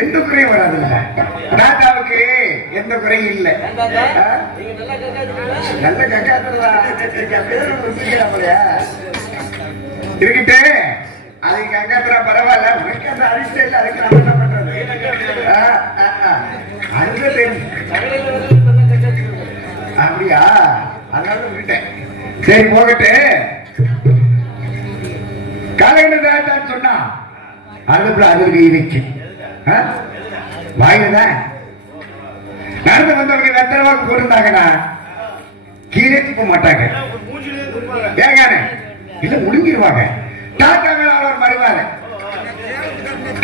எந்த குறையும் வராதுல்ல. தாத்தாவுக்கு எந்த குறையும் இல்லை. நல்ல கக்காத்துறதா இருக்கிட்டு அதுக்கு கக்காத்துறா பரவாயில்ல. உனக்கு அந்த அரிசி இல்லை, அதுக்கு நம்ம என்ன பண்றது? அது அப்படியா? அதனால விட்டேன். சரி போகட்டு. காலகட்டத்தான் சொன்னா அதுக்குள்ள அதற்கு இணைக்கு வாயில்தான் நடந்து வந்தவங்க வெத்தனை வாக்கு போட்டிருந்தாங்கன்னா கீழே துப்ப மாட்டாங்க. ஏங்கானே இல்ல முழுங்கிடுவாங்க. டாட்டா மேல அவர் வருவாரு.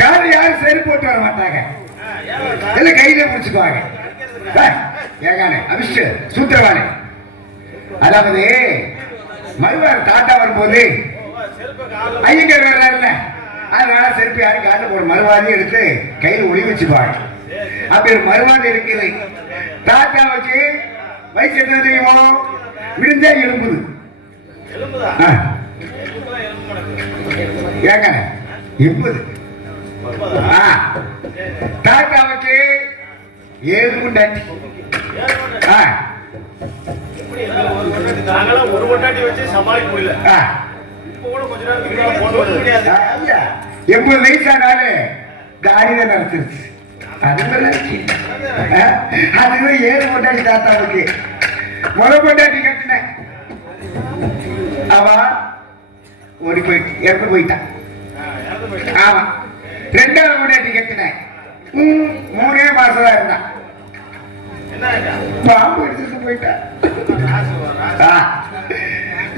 காலை யாரும் சரி போட்டு வர மாட்டாங்க. இல்ல கையில முடிச்சுக்குவாங்க. ஏங்கானே அபிஷ்டு சூத்திரவானே. அதாவது மறுவார் டாட்டா வரும்போது ஐயங்கார் வர்றாருல்ல, அதனால செருப்பு யாரும் காட்ட போற மறுவாதி எடுத்து கையில் ஒளி வச்சுப்பாங்க. அப்படி ஒரு மறுவாதி இருக்குது. தாத்தாவுக்கு வயசு என்ன தெரியுமோ? விழுந்தா எலும்புது. ஏங்க 80. தாத்தாவுக்கு 7 கொண்டாட்டி. ஒரு கொண்டாட்டி வச்சு சமாளிக்க முடியல. 80 வயசானாலே காரியம் நடத்துருச்சு. அதுதான் 7 கொண்டாடி தாத்தாவுக்கு. முதல் கொண்டாட்டி கட்டின அவ ஓடி போயிட்டு இறந்து போயிட்டான். ஆமா. 2வது கொண்டாட்டி கட்டின 3 மாசம் தான் இருந்தான். பாம்பு எடுத்துட்டு போயிட்டான்.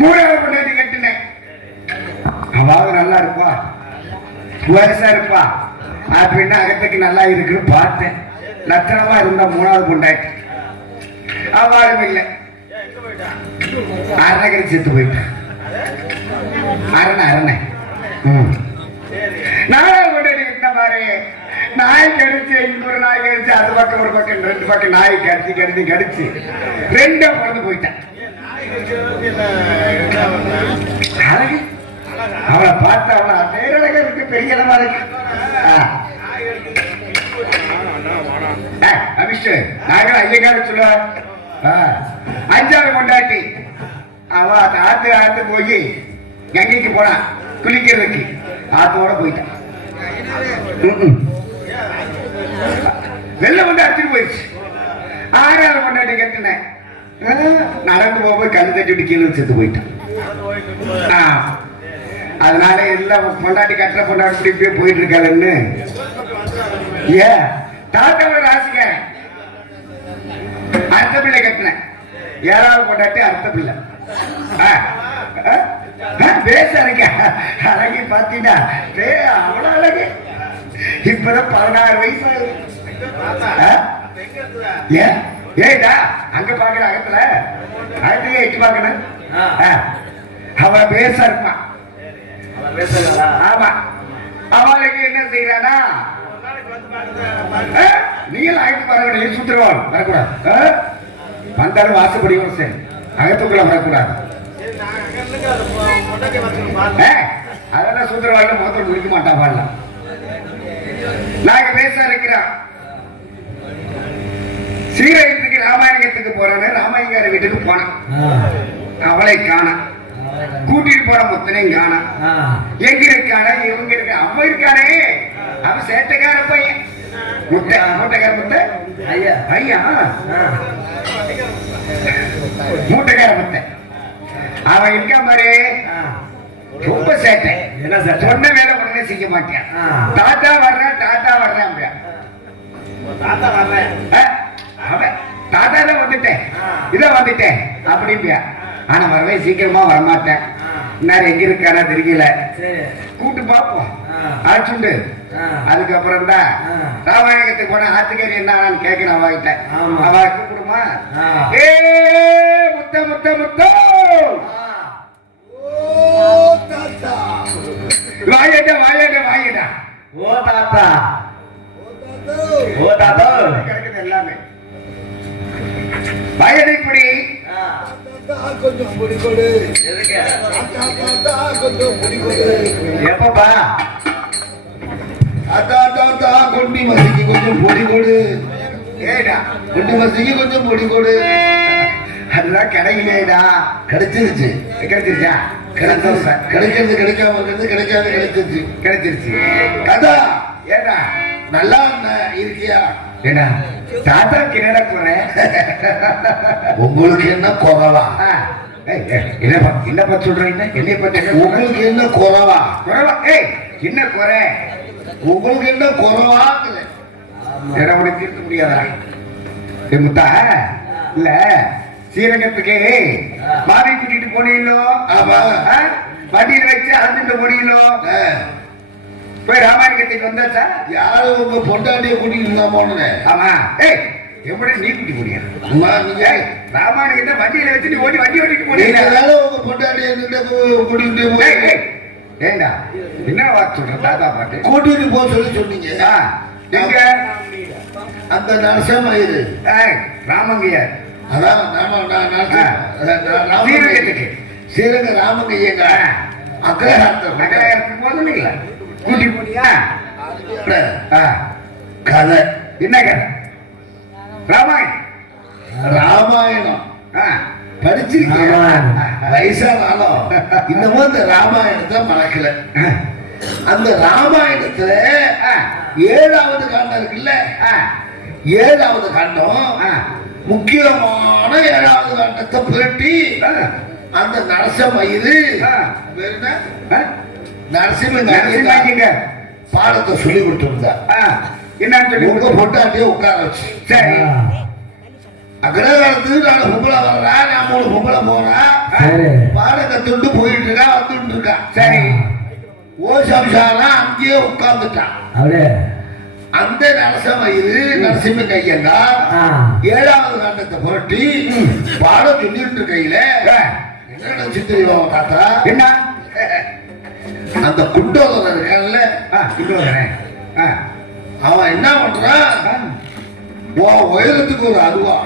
3வது கொண்டாட்டி கட்டின அவாவது நல்லா இருப்பா, வயசா இருப்பா அப்படின்னா அகத்துக்கு நல்லா இருக்குன்னு பார்த்தேன். லட்சணமா இருந்தா 3வது கொண்டாட்டி அவாளும் இல்லை. அரணை செத்து போயிட்டான். அரணை 4வது கொண்டாட்டி கட்டின பாரு. நாய் கடிச்சு இன்னொரு நாய் கடிச்சு அது பக்கம் ஒரு பக்கம் 2 பக்கம் நாய் கடிச்சு 2 பிறந்து போயிட்டான். அவளை பார்த்து அவளை பேரழக இருக்கு, பெரிய இடமா இருக்கு. அபிஷ்டு நாங்கள் ஐயங்கார சொல்ல 5வது கொண்டாட்டி அவ ஆத்து போய் கங்கைக்கு போனா குளிக்கிறதுக்கு. ஆத்தோட போயிட்டான். வெள்ளம் வந்து அடிச்சுட்டு போயிடுச்சு. 6வது கொண்டாட்டி கட்டின நடந்து போகும்போது கல் தட்டி கீழே செத்து போயிட்டான். அதனால எல்லாம் கொண்டாட்டி கட்டுற கொண்டாடி போயிட்டு இருக்காதுன்னு தாத்தாவோட ராசிக்காரன் அர்த்த பிள்ளை கட்டின 7வது கொண்டாட்டி அர்த்த பிள்ளை. பேச இருக்க அழகி பாத்தீங்கன்னா அவ்வளவு அழகு. இப்பதான் 16 வயசு ஆகுது. ஏடா அங்க பாக்குற அகத்துல அகத்தையே எட்டு பாக்கணும். அவ பேச இருப்பான். ஆமா. அவளுக்கு என்ன செய்யறானா நீங்களும் அழைத்து வரவேண்டிய சுத்திரவாள் வரக்கூடாது. வந்தாலும் வாசப்படி சரி அகத்துக்குள்ள வரக்கூடாது. அதெல்லாம் சுத்திரவாள் முகத்தில் முடிக்க மாட்டான். வாழ நாங்க பேச இருக்கிறோம். ஸ்ரீரங்கத்துக்கு ராமாயணத்துக்கு போறேன்னு ராமாயணக்கார வீட்டுக்கு போனான். அவளை காண கூட்டிட்டு போற மொத்தனையும் காண. எங்க இருக்கான இவங்க இருக்க அவ இருக்கானே அவ சேட்டைக்கார பையன். மூட்டைக்கார முட்டை ஐயா மூட்டைக்கார முட்டை அவன் இருக்கா மாதிரி ரொம்ப சேட்டை. சொன்ன வேலை உடனே செய்ய மாட்டேன். தாத்தா வர்றேன் தாத்தா தான் வந்துட்டேன் இதான் வந்துட்டேன் அப்படிம்பியா. ஆனா வரவே சீக்கிரமா வரமாட்டேன். இன்னாரு எங்க இருக்கானா தெரியல. கூட்டு பாப்போம் ஆச்சுண்டு. அதுக்கப்புறம் தான் ராமாயணத்துக்கு போன ஆத்துக்கறி என்னன்னு கேட்கணும் அவகிட்ட. அவ கூப்பிடுமா ஏ முத்த முத்த முத்தோ வாயடா வாயடா வாயடா. ஓ தாத்தா ஓ தாத்தா கிடைக்குது எல்லாமே. வாயடைப்படி கொஞ்சம் முடி கொடு. எப்பப்பா கொண்டி மசிக்கு கொஞ்சம் பொடி கொடு. ஏடா கொண்டி மசிக்கு கொஞ்சம் பொடி கொடு. அதெல்லாம் கிடைக்கலையேடா. கிடைச்சிருச்சு. கிடைச்சிருச்சா? கிடைக்கிறது கிடைக்காம இருக்கிறது கிடைக்காது கிடைச்சிருச்சு. கிடைச்சிருச்சு. கதா ஏடா நல்லா இருக்கியா? ஏடா தாத்தாக்கு என்னடா குறை? உங்களுக்கு என்ன குறவா? என்னப்பா சொல்றீங்க? என்னைய பத்தி உங்களுக்கு என்ன குறவா? குறைவா? ஏய் என்ன குறை? உங்களுக்கு என்ன குறவா? உனக்கு இருக்க முடியாதா? முத்தா இல்ல ஸ்ரீரங்கத்துக்கு மாவி கூட்டிட்டு போனீங்களோ? ஆமா. வண்டியில வச்சு அழைச்சிட்டு போனீங்களோ? போய் ராமாயணத்துக்கு வந்தாச்சா? யாரும் உங்க பொண்டாட்டிய கூட்டிட்டு இருந்தா போனே? ஆமா. ஏய் எப்படி நீ கூட்டி போனியா? ராமாயணத்தை வண்டியில வச்சு நீ வண்டி ஓட்டிட்டு போனீங்க. உங்க பொண்டாட்டிய கூட்டிட்டு போய் ஏண்டா என்ன வார்த்தை சொல்ற? தாத்தா பாட்டு கூட்டிட்டு போக சொல்லி சொன்னீங்க. எங்க அந்த நரசமயிரு ராமங்கையா? அதான் ஸ்ரீரங்கத்துக்கு ஸ்ரீரங்க ராமங்கையங்க அக்ரஹாரத்துக்கு போதுங்களா? கூட்டி போனியா? கதை என்ன கதை? ராமாயணம். ராமாயணம் படிச்சிருக்கீங்க. வயசானாலும் இன்னமும் அந்த ராமாயணத்தை மறக்கல. அந்த ராமாயணத்துல 7வது காண்டம் இருக்குல்ல, 7வது காண்டம் முக்கியமான 7வது காண்டத்தை புரட்டி அந்த நரசமயிரு நரசிம்மங்க பாடத்தை சொல்லி கொடுத்துருந்தா. என்னன்னு சொல்லி உங்க பொட்டாட்டியே உட்கார வச்சு, சரி அக்ரகாரத்துக்கு 4 பொம்பளை வர்றா, நான் 3 பொம்பளை போறா, பாடம் கத்துட்டு போயிட்டு இருக்கா, வந்துட்டு இருக்கா. சரி ஓ சம்சாரா அங்கேயே உட்கார்ந்துட்டான். அந்த நரசமயிரு நரசிம்மங்க ஐயங்கா 7வது காண்டத்தை புரட்டி பாடம் சொல்லிட்டு கையில என்ன நினைச்சு தெரியுமா தாத்தா? என்ன? அந்த குண்டோதரன் இருக்கான்ல, அவன் என்ன பண்றான்? உயரத்துக்கு ஒரு அருவா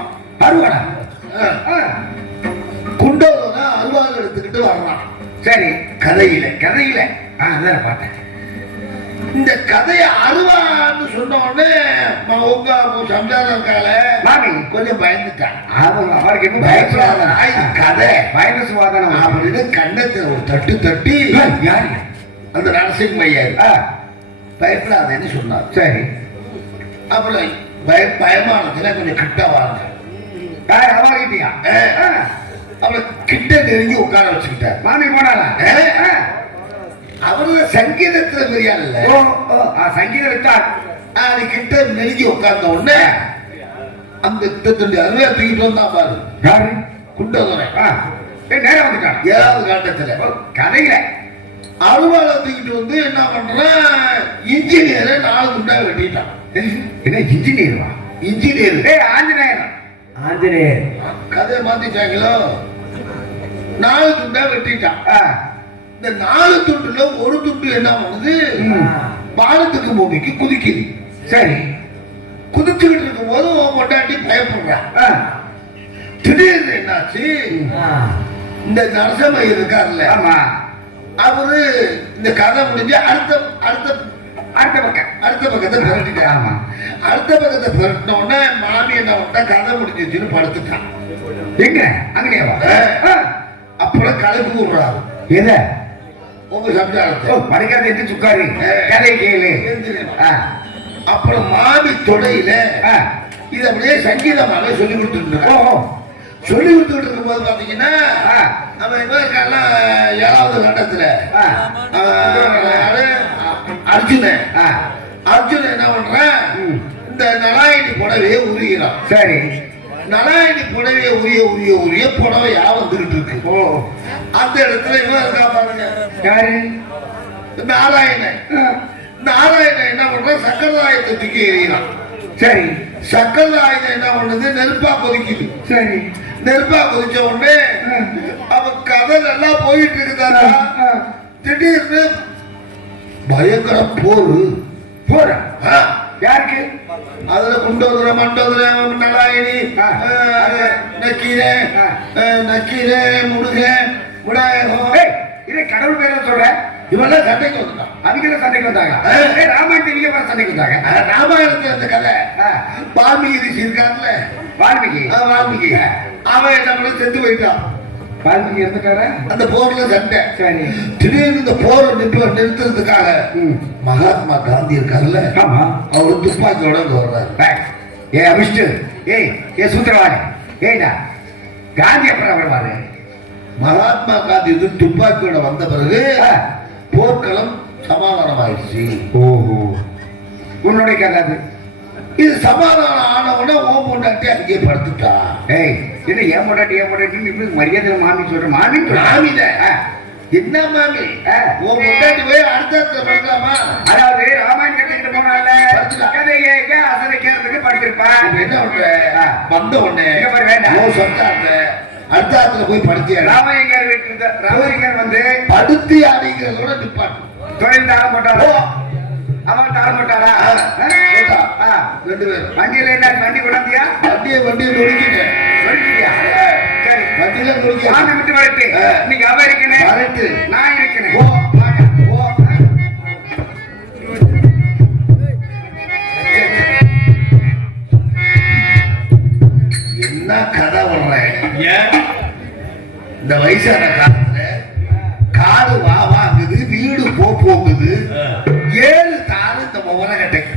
குண்டோதரன் அருவாள் எடுத்துக்கிட்டு வர்றான். சரி கதையில அதான் பார்த்தேன். இந்த கதையை அருவான்னு சொன்ன உடனே உங்க சம்சாரம் இருக்கால மாமி கொஞ்சம் பயந்துட்டான். அவருக்கு என்ன பயப்படாத கதை வைரஸ் வாதனம் அப்படின்னு கண்ணத்தை ஒரு தட்டு தட்டி யாரு அந்த நரசிம்ம ஐயர் பயப்படாதேன்னு சொன்னார். சரி அப்புறம் பயமானதுல கொஞ்சம் கிட்ட வாங்க. அவாகிட்டியா? அப்புறம் கிட்ட நெருங்கி உட்கார வச்சுக்கிட்டார். மாமி போனாரா? அவரு சங்கீதத்துல பெரியாள் இல்ல, சங்கீதம் வச்சா அது கிட்ட நெருங்கி உட்கார்ந்த உடனே அந்த அருமையா தூக்கிட்டு வந்தா பாரு. யாரு? குண்டோதரன் நேரம் வந்துட்டான் 7வது காண்டத்துல கதையில அருவாளை தூக்கிட்டு வந்து என்ன பண்றான்? இன்ஜினியரை 4 குண்டா வெட்டிட்டான். என்ன இன்ஜினியர்வா? இன்ஜினியர் ஆஞ்சநேயர் கதையை மாத்திட்டாங்களோ. 4 துண்டா வெட்டிட்டான். இந்த 4 துண்டுல ஒரு துண்டு என்ன பண்ணுது? வானத்துக்கு பூமிக்கு குதிக்குது. சரி குதிச்சுக்கிட்டு இருக்கும் போது பொண்டாட்டி பயப்படுறான். திடீர்னு என்னாச்சு? இந்த நரசமயிர் இருக்காருல்ல, ஆமா, அவரு இந்த கதை முடிஞ்சு அடுத்த பக்கத்தை புரட்டிட்டான். ஆமா, அடுத்த பக்கத்தை புரட்டின உடனே மாமி என்ன பண்ணா கதை முடிஞ்சிச்சுன்னு படுத்துட்டான். எங்க அங்கேயா? அப்புறம் கலப்பு விடுறாரு. எத? உங்க சம்சாரத்தை படிக்கிறது எது சுக்காரி கதை கேளு. அப்புறம் மாமி தொடையில இது அப்படியே சங்கீதமாக சொல்லி கொடுத்துட்டு சொல்லி கொடுத்துட்டு இருக்கும் போது பாத்தீங்கன்னா நம்ம இருக்கால 7வது கண்டத்துல அர்ஜுனன் என்ன பண்றான்? இந்த நலாயினி புடவையை உரிகிறான். சரி நலாயினி புடவையை உரிய புடவையா வந்துகிட்டு இருக்கு. அந்த இடத்துல இவன் இருக்கா பாருங்க. யாரு? நாராயணன் என்ன பண்றான்? சக்கரதாயத்தை தூக்கி எறிகிறான். சரி சக்கரதாயத்தை என்ன பண்ணுது? நெருப்பா கொதிக்குது. சரி நெருப்பா கொதிச்ச உடனே அவ கதை நல்லா போயிட்டு இருக்குதா, திடீர்னு பயங்கர போர். யாருக்கு? அதுல குண்டோதர மண்டோதர நலாயினி நக்கீரே முடகம் இதை கடவுள் பேர சொல்ற. இவெல்லாம் சண்டைக்கு வந்துட்டான். அவங்க சண்டைக்கு வந்தாங்க. ராமாயணத்தை சண்டைக்கு வந்தாங்க. அந்த கதை வால்மீகி ரிஷி இருக்காருல்ல வால்மீகி வால்மீகி அவன் என்ன பண்ண செத்து போயிட்டான். வால்மீகி இருந்துட்டாரா அந்த போர்ல சண்டை. சரி. திடீர்னு இந்த போரை நிறுத்துறதுக்காக மகாத்மா காந்தி இருக்காருல்ல ஆமா அவரு துப்பாக்கியோட இங்க வர்றாரு. ஏ அபிஷ்டு ஏ சூத்திரவாதி ஏடா காந்தி அப்புறம் வருவாரு. மகாத்மா காந்தி இது துப்பாக்கியோட வந்த பிறகு போர்க்களம் சமாதானம் ஆயிடுச்சு. ஓஹோ உன்னுடைய கதை அது. இது சமாதானம் ஆனவுடனே ஓம் பொண்டாட்டி அங்கேயே படுத்துட்டா. ஏய் என்ன ஏன் பொண்டாட்டி இப்படி மரியாதை மாமி சொல்ற மாமி என்ன மாமி ஓம் பொண்டாட்டி போய் அடுத்த படுக்கலாமா? அதாவது ராமாயணம் கட்டிட்டு போனால கதை கேட்க அசனை கேட்கறதுக்கு படுத்திருப்பான். என்ன பண்ற வந்த உடனே வேண்டாம் சொத்தாத்த அடுத்த போய் படுத்தியா? ராமாயணர் வீட்டு ராமாயணர் வந்து படுத்தி அடிக்கிறதோட நிப்பாட்டு. தொழில் தாழ போட்டாரோ அவன் தாழ போட்டாரா? ரெண்டு பேரும் வண்டியில என்ன வண்டி கொண்டாந்தியா? வண்டியை நொறுக்கிட்டேன். சரி வண்டியில நொறுக்கி வாங்க விட்டு வரட்டு. இன்னைக்கு அவ இருக்கேன் வரட்டு நான் இருக்கேன். என்ன கதை வர்றேன் இந்த வயசான காலத்துல காடு வாங்குது வீடு போகுது 7 தாள் இந்த முகரை கட்டைக்கு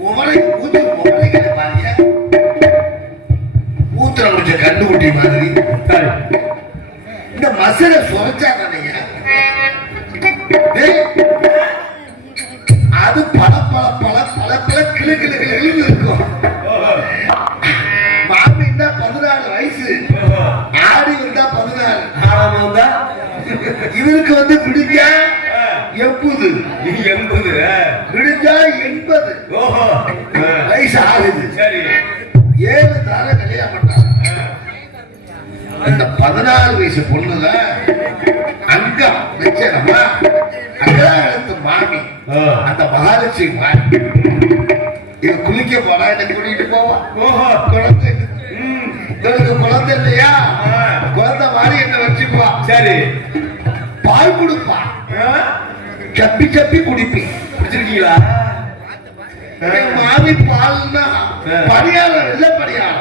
முகரை ஊத்து முகரை கட்டை பாருங்க ஊத்துற முடிச்ச கண்டுகுட்டி மாதிரி இந்த மசரை சுரைச்சா தானீங்க அது பல பல பல பல பல கிளு கிளு கிளு இருக்கும். மாமி இருந்தா 14 வயசு ஆடி வந்தா 16 இவருக்கு வந்து விடிஞ்சா 80 விடிஞ்சா 80 வயசு ஆகுது. 7 தார கல்யாணம் பண்ணாங்க. இந்த 14 வயசு பொண்ணுதான் அங்கம் நிச்சயமா அங்காளத்து மாமி அந்த மகாலட்சுமி மாமி இவ குளிக்க போனா என்ன கூட்டிட்டு போவா. குழந்தை குழந்தை இல்லையா குழந்தை மாதிரி என்ன வச்சுக்குவா. சரி பால் கொடுப்பா சப்பி சப்பி குடிப்பேன். குடிச்சிருக்கீங்களா? மாமி பால்னா பணியாளர் இல்ல பணியாளர்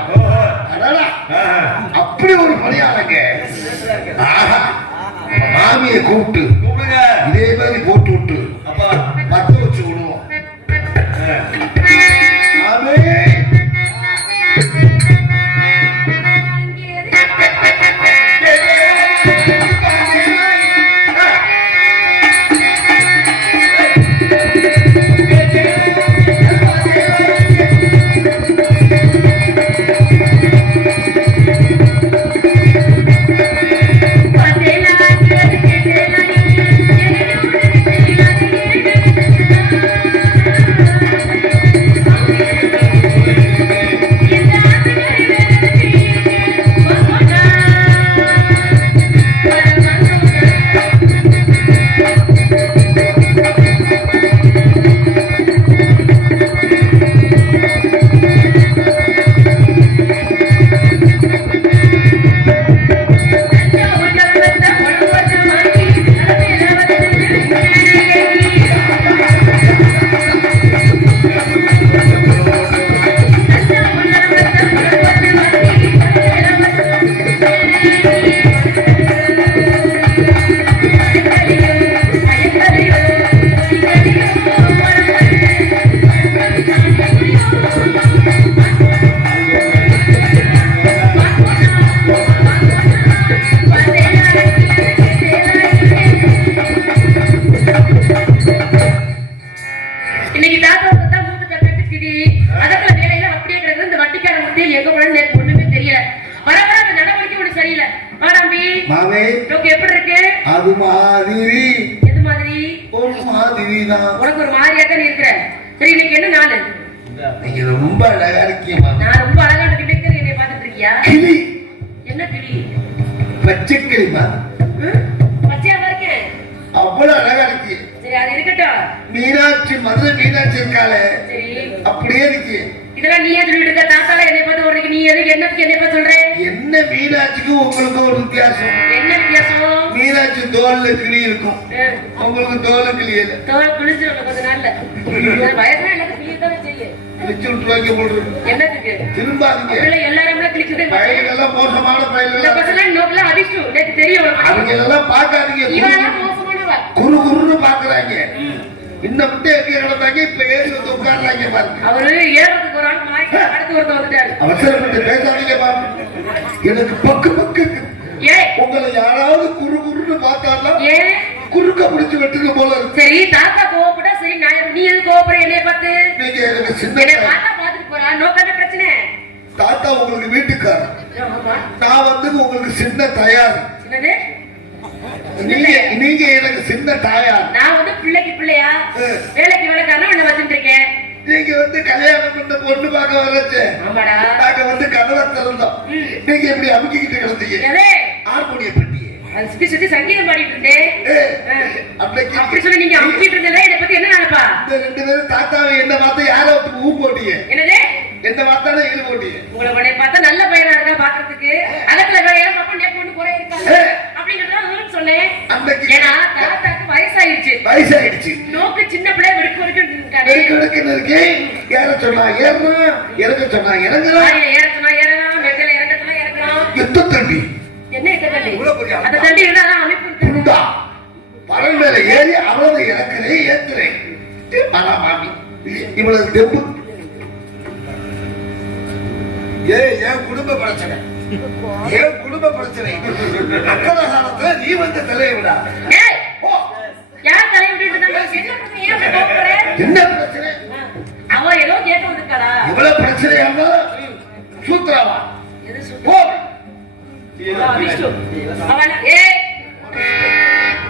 அப்படி ஒரு பணியாளங்க. மாமியை கூப்பிட்டு இதே மாதிரி போட்டு விட்டு பத்த வச்சு விடுவோம். மாமி அது மாதிரி எது மாதிரி ஒரு மாதிரி தான் உனக்கு ஒரு மாதிரியா தான் இருக்கிற. சரி இன்னைக்கு என்ன நாள்? நீங்க ரொம்ப அழகா இருக்கீங்க. நான் ரொம்ப அழகா இருக்கேன். என்னை பார்த்துட்டு இருக்கியா? கிளி. என்ன கிளி? பச்சை கிளிமா. பச்சையாவா இருக்கேன்? அவ்வளவு அழகா இருக்கீங்க. சரி அது இருக்கட்டும். மீனாட்சி மதுரை மீனாட்சி இருக்காளே சரி அப்படியே இருக்கு. இதெல்லாம் நீயே சொல்லிட்டு இருக்க. தாத்தால என்னை பார்த்து ஒரு நீ எதுக்கு என்னத்துக்கு என்னை பார்த்து சொல்றேன்? என்ன மீனாட்சிக்கும் உங்களுக்கு ஒரு வித்தியாசம். என்ன வித்தியாசம்? மீனாட்சி தோல்ல கிளி இருக்கும், உங்களுக்கு தோல்ல கிளி இல்ல. தோல் குளிச்சு கொஞ்ச நாள்ல வயசுல எனக்கு கிளி தான் வைக்க போடுறது. என்னத்துக்கு திரும்பாதீங்க. பிள்ளை எல்லாரும் கிளிச்சுட்டே பயல்கள்லாம் மோசமான இந்த பயல்கள். பசங்க நோக்கல அடிச்சு நேத்து தெரியும் உனக்கு. அவங்க எல்லாம் பார்க்காதீங்க. இவன் மோசமானவ. குரு குருன்னு பாக்குறாங்க. இன்னும் விட்டு எங்க கிடந்தாங்க, இப்ப ஏறி வந்து உட்கார்றாங்க பாருங்க. அவரு ஏறதுக்கு ஒரு ஆள் மாறிட்டு அடுத்து ஒருத்தர் வந்துட்டாரு. அவசரப்பட்டு பேசாதீங்க பாருங்க. எனக்கு பக்கு பக்கு. ஏய் உங்களை யாராவது குரு குருன்னு பார்த்தாலும் ஏன் குறுக்க பிடிச்சு வெட்டுங்க போல இருக்கு. சரி தாத்தா கோவப்பட்டா சரி நான் நீ எது கோவப்படுற என்னைய பார்த்து? நீங்க எனக்கு சின்ன என்னை பார்த்தா பார்த்துட்டு போறா நோக்கான பிரச்சனை. தாத்தா உங்களுக்கு வீட்டுக்காரர், ஆமா நான் வந்து உங்களுக்கு சின்ன தயார். என்னது நீங்க எனக்கு சின்ன தாயார். நான் வந்து பிள்ளைக்கு பிள்ளையா வேலைக்கு வேலைக்காரனா உன்னை வச்சுட்டு இருக்கேன். நீங்க வந்து கல்யாணம் பண்ண பொண்ணு பார்க்க வரச்சு. ஆமாடா நாங்க வந்து கதவை திறந்தோம். நீங்க எப்படி அமுக்கிக்கிட்டு கிடந்தீங்க? எதே ஆர்மோனிய பெட்டியே அது சுத்தி சுத்தி சங்கீதம் பாடிட்டு இருந்தேன். அப்படி சொல்லி நீங்க அமுக்கிட்டு இருந்ததா இதை பத்தி என்ன நினைப்பா? இந்த ரெண்டு பேரும் தாத்தாவை என்ன பார்த்து யார ஊ போட்டீங்க? என்னது என்ன பார்த்தாலும் இழு போட்டீங்க. உங்களை உடனே பார்த்தா நல்ல பையனா இருக்கா பாக்குறதுக்கு. அதத்துல வேற அப்பா நேத்து கொண்டு போறே இருக்காங்க அப்படிங்கறத சொன்னேன். ஏன்னா தாத்தாக்கு வயசாயிருச்சு. வயசாயிடுச்சு. நோக்கு சின்ன பிள்ளை விடுக்கு வரைக்கும் இருக்கு. ஏற சொன்னா ஏறணும், இறங்க சொன்னா இறங்கலாம். ஏற சொன்னா ஏறலாம், மெட்டல இறங்க சொன்னா இறங்கலாம். எத்த தண்டி என்ன எத்த தண்டி? அந்த தண்டி இருந்தா அமைப்பு இருந்தா பறவை மேல ஏறி அவ்வளவு இறக்குறேன் ஏத்துறேன். ஆனா மாமி இவ்வளவு தெம்பு என் குடும்ப பிரச்சனை, என் குடும்ப பிரச்சனை. அக்கட காலத்துல நீ வந்து தலையை விடா. யார் தலையை விட்டுட்டு இருந்தாங்க? என்ன பிரச்சனை? ஏன் அப்படி கோவப்படுற? என்ன பிரச்சனை? அவ ஏதோ கேட்க வந்திருக்காளா? இவ்வளவு பிரச்சனையாம சூத்திராவா? எது போ.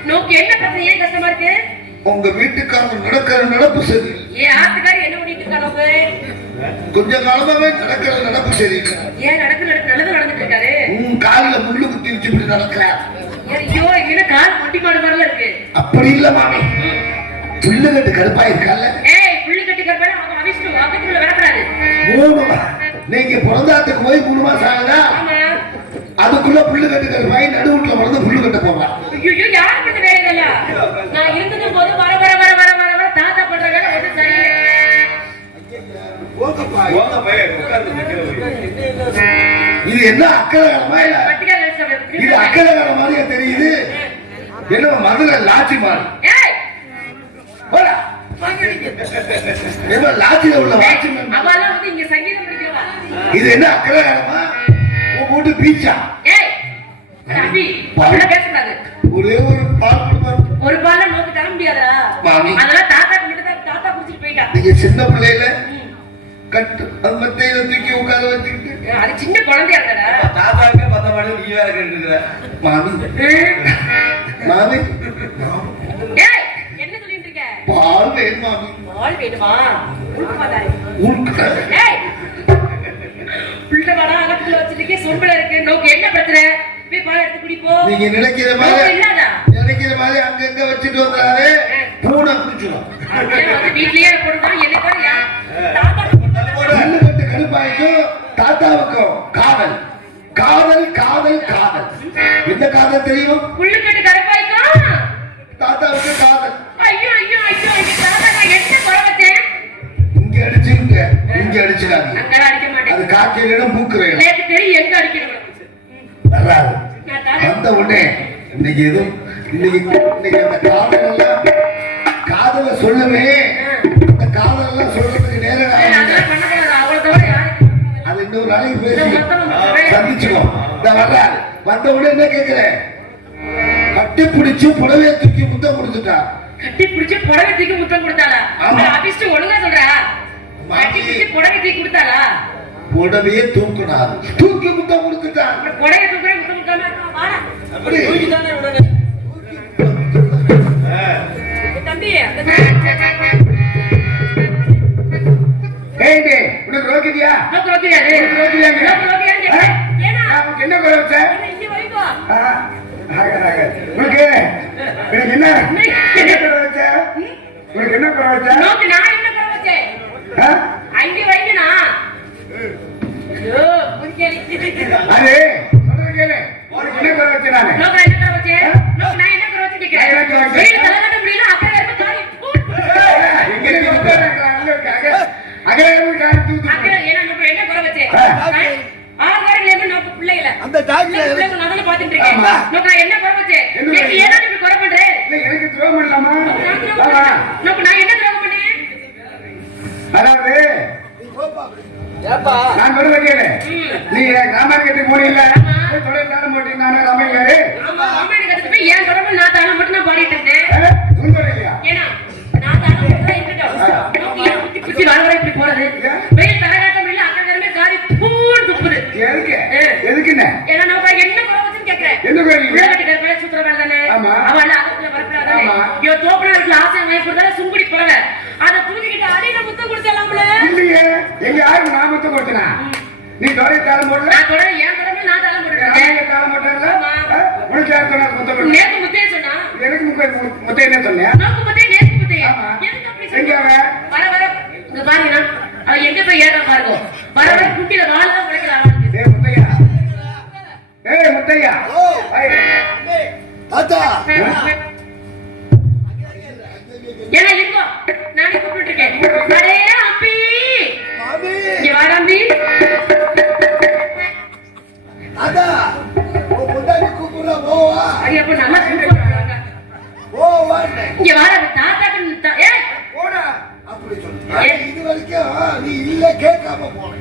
நோக்கு என்ன பிரச்சனை? ஏன் கஷ்டமா இருக்கு? உங்க வீட்டுக்காரர் நடக்கிற நடப்பு சரி. ஏன் ஆத்துக்காரி என்ன பண்ணிட்டு இருக்காங்க? கொஞ்ச காலமாவே நடக்கிற நடப்பு சரியில்லை. ஏன் நல்லது நடந்துட்டு இருக்காரு? உன் காலில முள்ளு குத்தி வச்சு இப்படி நடக்கிற. ஐயோ என்ன கால் முட்டி மாடு மாதிரில இருக்கு. அப்படி இல்ல மாமி, புல்லு கட்டு கருப்பா இருக்கல்ல. ஏய் புல்லு கட்டு கருப்பா அவன் அவிஷ்டு பக்கத்துல வரக்கூடாது. 3 நீங்க பிறந்தாத்துக்கு போய் 3 மாசம் ஆகுதா? அதுக்குள்ள புல்லு கட்டு கருப்பாய் நடுவுட்ல வளர்ந்து புல்லு கட்ட போவான். ஐயோ யாரு பண்ண வேலை இல்ல. நான் இருந்தது போது வர வர வர வர வர வர தாத்தா பண்ற வேலை எது சரியில்லை. இது என்ன அக்கலகாலமா இல்ல? இது அக்கலகால மாதிரியா தெரியுது? என்ன மதுரை லாட்சி மாதிரி? லாட்சியில உள்ள வாட்சிமேன் அவெல்லாம் வந்து இங்க சங்கீதம் படிக்கிறவா. இது என்ன அக்கலகாலமா? உன் போட்டு பீச்சா? தம்பி அப்படியே பேசக்கூடாது. ஒரே ஒரு பால் ஒரு பால நோக்கி தர முடியாதா? அதெல்லாம் தாத்தா கிட்ட தான் தாத்தா குடிச்சிட்டு போயிட்டா. நீங்க சின்ன பிள்ளையில கட்டு அந்த மத்தையில தூக்கி உட்கார வச்சுக்கிட்டு அது சின்ன குழந்தையா இருக்கடா. தாத்தாவுக்கு 10 மணி நீ வேற கேட்டுக்கிற. மாமி மாமி ஏய் என்ன சொல்லிட்டு இருக்க? பால் வேணும் மாமி. பால் வேணுமா? ஏய் புள்ள வாடா அகத்துல வச்சிருக்கே சொம்பல இருக்கு. நோக்கு என்ன பிரச்சனை? போய் பால் எடுத்து குடி போ. நீங்க நினைக்கிற மாதிரி அங்கங்க வச்சுட்டு வந்தாரு பூனை குடிச்சிடும். வீட்லயே போடுறதா என்ன கூட தாத்தா கட்டு கடுப்பாய்க்கும் தாத்தாவுக்கும் காதல் காதல் காதல் காதல். என்ன காதல் தெரியும்? புள்ளுக்கட்டு கருப்பாய்க்கும் தாத்தாவுக்கு காதல். ஐயோ ஐயோ ஐயோ தாத்தா நான் என்ன குறை வச்சேன்? இங்க அடிச்சுங்க, இங்க அடிச்சுடாங்க. அங்க அடிக்க மாட்டேன். அது காக்கையிடம் பூக்குறேன். எனக்கு தெரியும் எங்க அடிக்கணும். வராது அந்த உடனே இன்னைக்கு எதுவும் இன்னைக்கு அந்த காதல் எல்லாம் காதல சொல்லுவே. அந்த காதல் எல்லாம் சொல்றதுக்கு நேரம் அது இன்னொரு நாளைக்கு பேசி சந்திச்சுக்கோ. நான் வர்றாரு வந்த உடனே என்ன கேட்கிறேன்? கட்டி பிடிச்சு புடவைய தூக்கி முத்தம் கொடுத்துட்டா. கட்டி பிடிச்சு புடவை தூக்கி முத்தம் கொடுத்தாளா? அபிஷ்டு ஒழுங்கா சொல்றா. கட்டி பிடிச்சு புடவை தூக்கி கொடுத்தாளா? புடவையே தூக்குனாரு, தூக்கி முத்தம் கொடுத்துட்டான். புடவை தூக்குற முத்தம் கொடுத்தாம வாடா அப்படி தம்பி ஏய் உனக்கு ரோக்கியா? நோக்கு ரோக்கியா? நோக்கு ரோக்கியா? ஏனா உனக்கு என்ன குறை வச்ச? இங்க வரைக்கும் உனக்கு என்ன குறை வச்ச? உனக்கு என்ன குறை வச்ச? நோக்கு நான் என்ன குறை வச்சேன்? அங்க வைக்கனா ஐயோ புரிக்கலி அது சொல்றது கேளு. உனக்கு என்ன குறை வச்ச? நானு நோக்கு என்ன குறை வச்சேன்? நோக்கு நான் என்ன குறை வச்சேன் கேக்குறேன். வெயில தலகட்ட முடியல அப்பவே இருக்க காரி எங்க இருக்கு அகரமே காரி தூத்து அக்கறை ஏன்னா நம்ம என்ன குறை வச்சே ஆ. ஆகாரங்களே நோக்கு பிள்ளைகள அந்த டாக்டர் பிள்ளைங்க நான் பாத்துட்டு இருக்கேன் ஆமா. நோக்கு என்ன குறை வச்சே என்ன நீ ஏன் இப்படி குறை பண்ற இல்ல எனக்கு துரோகம் பண்ணலாமா நோக்கு நான் என்ன துரோகம் பண்ணேன் அதாவது ஏப்பா நான் வருவேன் கேளு நீ ராமாயணத்துக்கு போனி இல்ல தொழில் தானம் போட்டு நானே ராமாயணாரு ஆமா ராமாயணம் கத்துட்டு போய் ஏன் குறை நான் தான மட்டும் நான் பாடிட்டு இருந்தேன் உன் இல்லையா ஏன்னா நான் தான மட்டும் தான் இருக்கட்டும் நோக்கு ஏன் குத்தி குத்தி வர இப்படி போறது வெயில் தரகாட்டம் இல்ல அக்கறமே காரி பூண்டு துப்புது எதுக்கு எதுக்குன்னு ஏன்னா நான் என்ன குறை வச்சுன்னு கேக்குறேன் என்ன கோரி உள்ள கட்டிட்டு போய் சுத்துற வேலை தானே ஆமா. அவள அதுக்குள்ள வரக்கூடாது ஆமா. ஐயோ தோப்புல இருக்க ஆசை வாய்ப்புறதால சுங்குடி பறவை அத தூக்கிட்டு அடியில முத்தம் கொடுத்தலாம்ல இல்லையே எங்க யாருக்கு நாமத்தை கொடுத்தனா நீ தொழில் தானம் போடல நான் கூட ஏன் கடமை நான் தாளம் போட்டுருக்கேன் ராமாயண தானம் போட்டல உனக்கு யார் சொன்னா முத்தம் கொடுத்த நேத்து முத்தைய சொன்னா எனக்கு முத்தை என்ன சொன்னேன் நோக்கு முத்தைய நேத்து முத்தைய ஆமா. எதுக்கு அப்படி எங்க சொல்ற அவன்? வர வர இங்க பாருங்க அவ எங்க போய் ஏறா பாருங்க வர வர குட்டில வாழதான் முளைக்கிற அவனுக்கு ஏய் முத்தையா ஏய் முத்தையா ஓ. ஏய். தாத்தா ஏன்னா இருக்கோ நானே கூப்பிட்டு இருக்கேன் அடே அம்பி மாமி இங்க வாட அம்பி தாத்தா ஓ பொண்டாட்டி கூப்பிடுறா போவா அது அப்ப நல்லா கூப்பிடுறாங்க போவா இங்க வாட தாத்தாக்கு ஏய் போடா அப்படி சொல்லு இது வரைக்கும் நீ இல்ல கேட்காம போன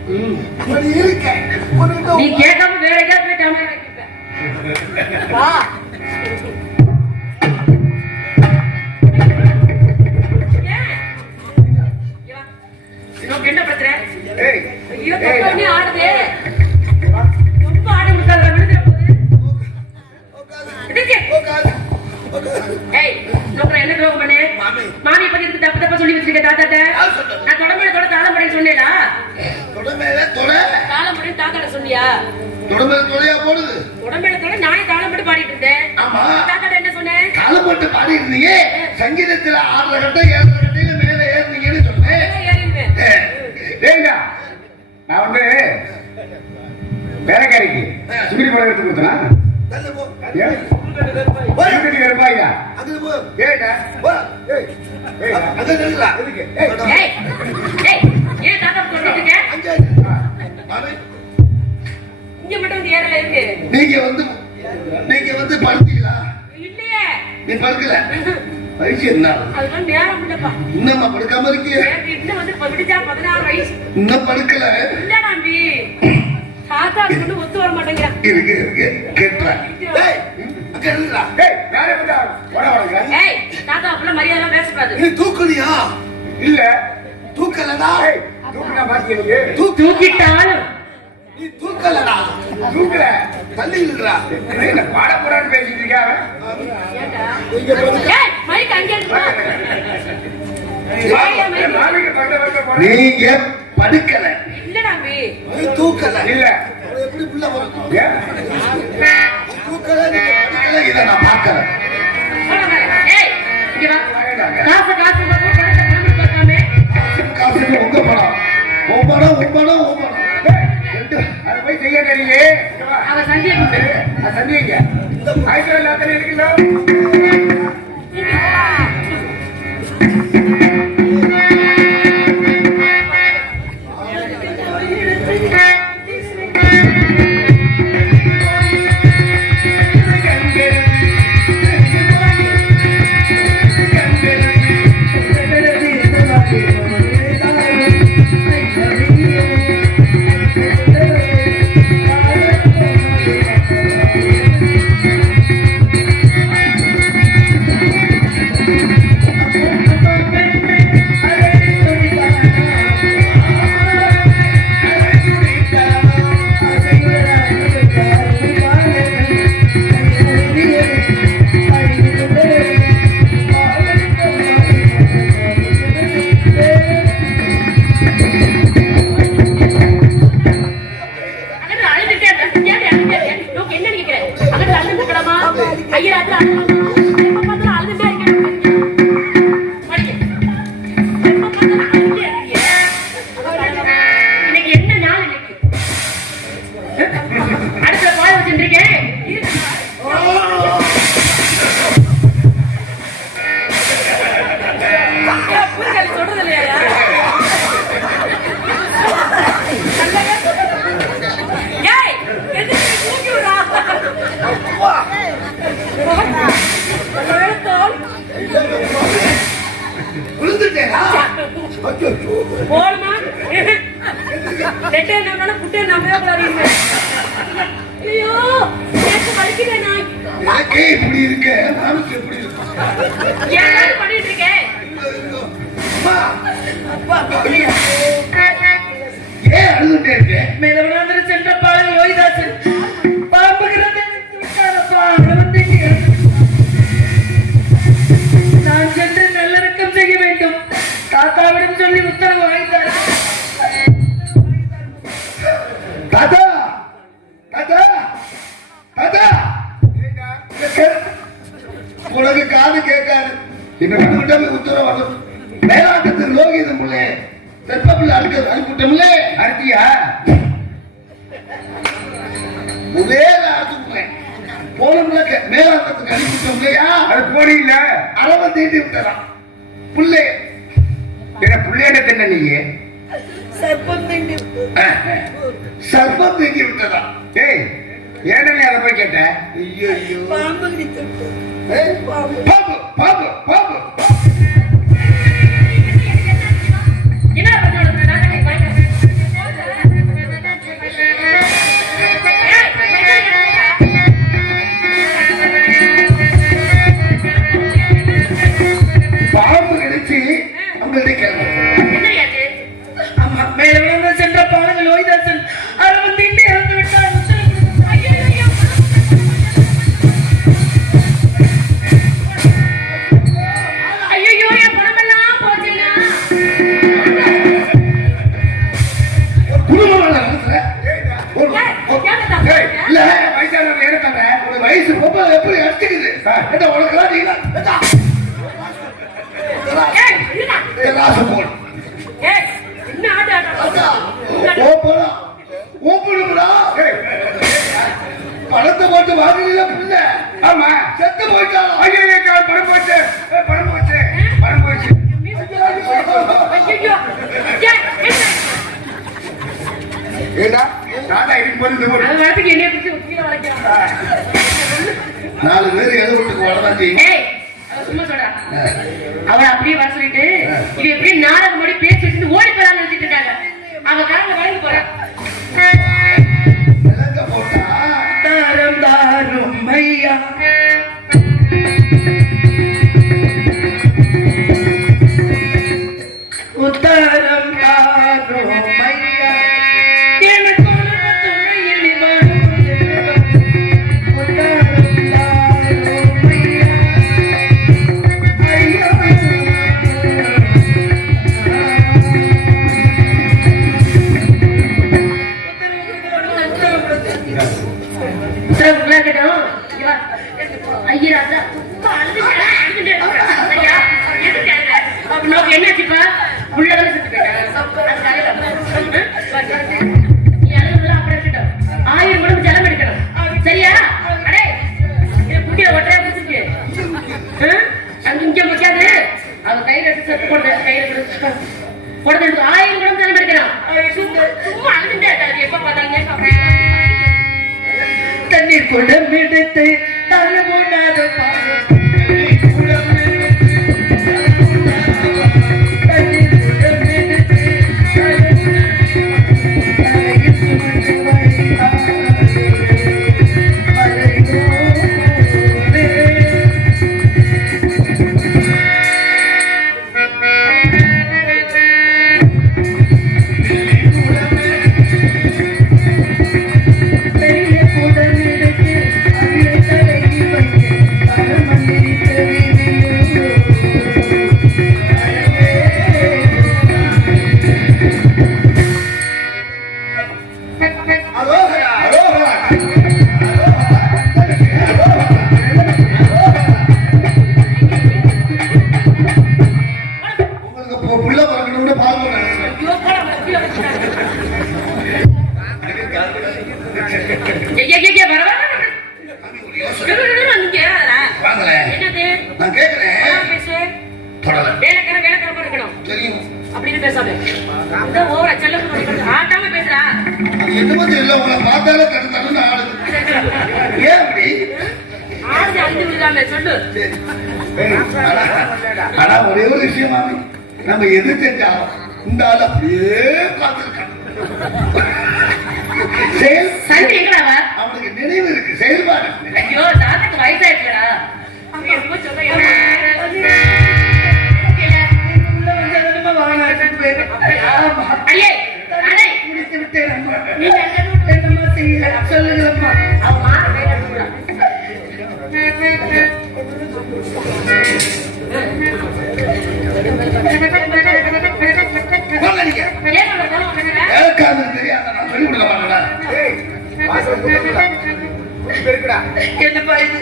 இப்படி இருக்க உனக்கு நீ கேட்காம வேற எங்கேயாவது போய் டவுன் வைக்கிற வா இன்னும் என்ன பிரச்சனை ஏய் ஐயோ தப்பா ஆடுதே ரொம்ப ஆட முடியாத விழுந்துற போகுது இதுக்கு உட்காரு உட்காரு ஏய் நோக்கற என்ன துரோகம் பண்ணே மாமி மாமி பத்தி இதுக்கு தப்பு தப்பா சொல்லி வச்சிருக்க தாத்தாட்ட யார் சொன்னது? நான் தொடமேல தாளம் பண்ணி சொன்னேடா தொடமேல தொட தாளம் பண்ணி தாத்தாட்ட சொன்னியா தொடமேல தொடையா போடுது உடம்பேல நானே தாளம் பண்ணி பாடிட்டு இருந்தேன் ஆமா. தாத்தாட்ட என்ன சொன்னேன் காலம் போட்டு பாடி இருந்தீங்க சங்கீதத்துல 6 கட்டம் 7 கட்டையில மேல ஏறினீங்கன்னு சொன்னேன் ஏறிடுவேன் ஏய்டா நான் வந்து வேலைக்காரிக்கு சுமிரி படம் எடுத்து கொடுத்தனா தள்ளு போ ஏன் கட்டி கருப்பாயா அங்க போ ஏய்டா வா ஏய் ஏய் அங்க நில்லுடா எதுக்கு ஏய் ஏய் ஏய் ஏன் தாத்தா சொல்லிட்டு இருக்க அங்க மாமி இங்க மட்டும் வந்து ஏறல இருக்கு நீங்க வந்து படுத்தீங்களா இல்லையே நீ படுக்கல வயசு என்ன அதுதான் நேரம் இல்லப்பா இன்னமா படுக்காம இருக்கீங்க எனக்கு இன்னும் வந்து விடிஞ்சா 16 வயசு இன்னும் படுக்கல இல்ல நம்பி தாத்தா கொண்டு ஒத்து வர மாட்டேங்கிறான் இருக்கு கேட்டுறேன் டேய் அங்க நில்லுடா ஏய் யாரே வந்தா வர வரங்க ஏய் தாத்தா அப்பலாம் மரியாதை பேசக்கூடாது நீ தூக்குனியா இல்ல தூக்கலடா ஏய் தூக்குனா பாத்தி எனக்கு தூக்கிட்டாலும் நீ தூக்கலடா தூக்கல தள்ளி நில்லுடா என்ன பாட போறான்னு பேசிட்டு இருக்காங்க ஏண்டா இங்க படுக்க ஏய் மைக் அங்க இருக்கு மாமிக்கு பக்கத்துல போறேன் நீங்க படுக்கல இல்ல நம்பி நீ தூக்கல இல்ல அப்புறம் எப்படி புள்ள வரும் ஏன் தூக்கல நீங்க படுக்கல இத நான் பார்க்கல ஏய் இங்க வா காசு காசு பணத்தை பணம் பார்க்காம காசுக்கு உங்க படம் உன் படம் உன் படம் உன் படம் அதை போய் செய்ய தெரியல அவ சந்தியை கூப்பிடு சந்திங்க ஆயிரத்தி எல்லாத்தையும் இருக்குல்ல Thank you. அச்சோ. போடுமா நெட்டே நம்மளால புட்டே நம்மளே போறாங்க. ஐயோ எனக்கு வலிக்குதே நான். எனக்கே இப்படி இருக்க மனசு எப்படி இருக்கும்? ஏன் பண்ணிட்டு இருக்கேன்? அம்மா, அப்பா ஏன் அழுதுட்டே இருக்க? மேலவனாந்திர சென்ற பாடல் யோகிதாசன் பாம்புகிறது நான் சென்று நல்லடக்கம் செய்ய வேண்டும். தாத்தாவிடம் சொல்லி உத்தரவு வாங்கித்தார். தாத்தா தாத்தா தாத்தா உனக்கு காது கேட்காது. என்ன உத்தரவு வரும். மேலாட்டத்தில் லோகிதம் பிள்ளை செப்ப பிள்ளை அனுப்பிட்டோம்ல. அர்த்தியா முதல அனுப்புறேன் போனோம்ல. மேலாட்டத்துக்கு அனுப்பிட்டோம் இல்லையா? அது போனீங்கள அளவை தீட்டி விட்டுறான் பிள்ளை. என்ன பிள்ளையான தின்ன நீங்க? சர்ப்பம் தீண்டி சர்ப்பம் தீட்டி விட்டதான். ஏய் ஏன்னா நீ அதை போய் கேட்ட? ஐயோ பாம்பு கடித்து பாபு பாபு பாபு என்ன பண்ணுறது? நான் பாம்பு கிடைச்சி அவங்கள்ட்ட கேட்கணும். அம்மா மேலவனாந்திர சென்ற பாடல் யோகிதாசன் அரவன் தீண்டி இறந்து விட்டார். ஐயோ என் பணமெல்லாம் போச்சுன்னா குடும்பம் நடத்துல இல்ல வயசானவங்க எடுத்தாங்க. ஒரு வயசு பொம்பளை எப்படி அடிச்சுக்குது? என்ன உனக்கெல்லாம் நீங்க ராசு போன் என்ன ஆட்டா ஓப்பனுங்களா? பணத்தை போட்டு வாங்கினீங்க பிள்ளை. ஆமா செத்து போயிட்டான். ஐயோ பணம் போச்சு பணம் போச்சு பணம் போச்சு. ஐயோ ஏண்டா தாத்தா இருக்கும்போது இந்த ஒரு அது வரத்துக்கு என்னைய பிடிச்சி கீழே வளைக்கிறான். 4 பேர் எதை விட்டுக்கு வளர்ந்தாச்சு. ஏய் அவ சும்மா சொல்றா. அவளை அப்படியே வர சொல்லிட்டு இது எப்படி நாடகம் முடி பேசி வச்சுட்டு ஓடி போறான்னு நினைச்சிட்டு இருக்காங்க. அவ கரங்க வழங்கி போறா. விளங்க போட்டா தாரம் தாரும் ஐயா உத்தரம் தாரும் ஐயா எனக்கு ஒரு துணையில் வாழும் செல்வம். உத்தரம் தாரும் ஐயா ஐயா ஐயா என்னாச்சுப்பா புள்ளதான் செத்து போயிட்டாங்க. 1000 குடம் ஜலம் எடுக்கணும். சரியா? அடே குட்டிய ஒற்றையா பிடிச்சிருக்கு. அங்க இங்க வைக்காது. அவ கையில எடுத்து செத்து போடுது. கையில போடுறது 1000 குடம் ஜலம் எடுக்கணும். சும்மா அழுதுட்டே இருக்காது. எப்ப பார்த்தாலும் தண்ணீர் குடம் எடுத்து தரமுடாத பாவம். நான் கேட்கிறேன். தொடல. வேலைக்காரமா இருக்கணும். தெரியும். அப்படின்னு பேசாத. அந்த ஓவரா செல்லம் ஆட்டாம பேசுறா. அது என்னமோ தெரியல, உங்களை பார்த்தாலே தடுத்தாலும் ஆடுது. ஏன் அப்படி? ஆடுது அழுது விடாம சொல்லு. ஆனா ஒரே ஒரு விஷயம் மாமி, நம்ம எது செஞ்சாலும் இந்த ஆள் அப்படியே பார்த்துருக்கான். சரி எங்கடா அவ? அவனுக்கு நினைவு இருக்கு, செயல்பாடு. ஐயோ தாத்தாக்கு வயசாயிடுச்சுடா. என்னமோ சொல்ல உள்ள வந்து அதனமா வாங்கிட்டு போயிரு. ஆமா. ஐயே அடே முடித்து விட்டேன் அம்மா. நீங்க என்னம்மா செய்ய சொல்லுங்களம்மா. அம்மா வேற சொல்றா. போங்க நீங்க. ஏன் சொல்ல போறோம்? ஏற்காது தெரியாத நான் சொல்லி கொடுக்க மாட்டேனா? என்னப்பா இது?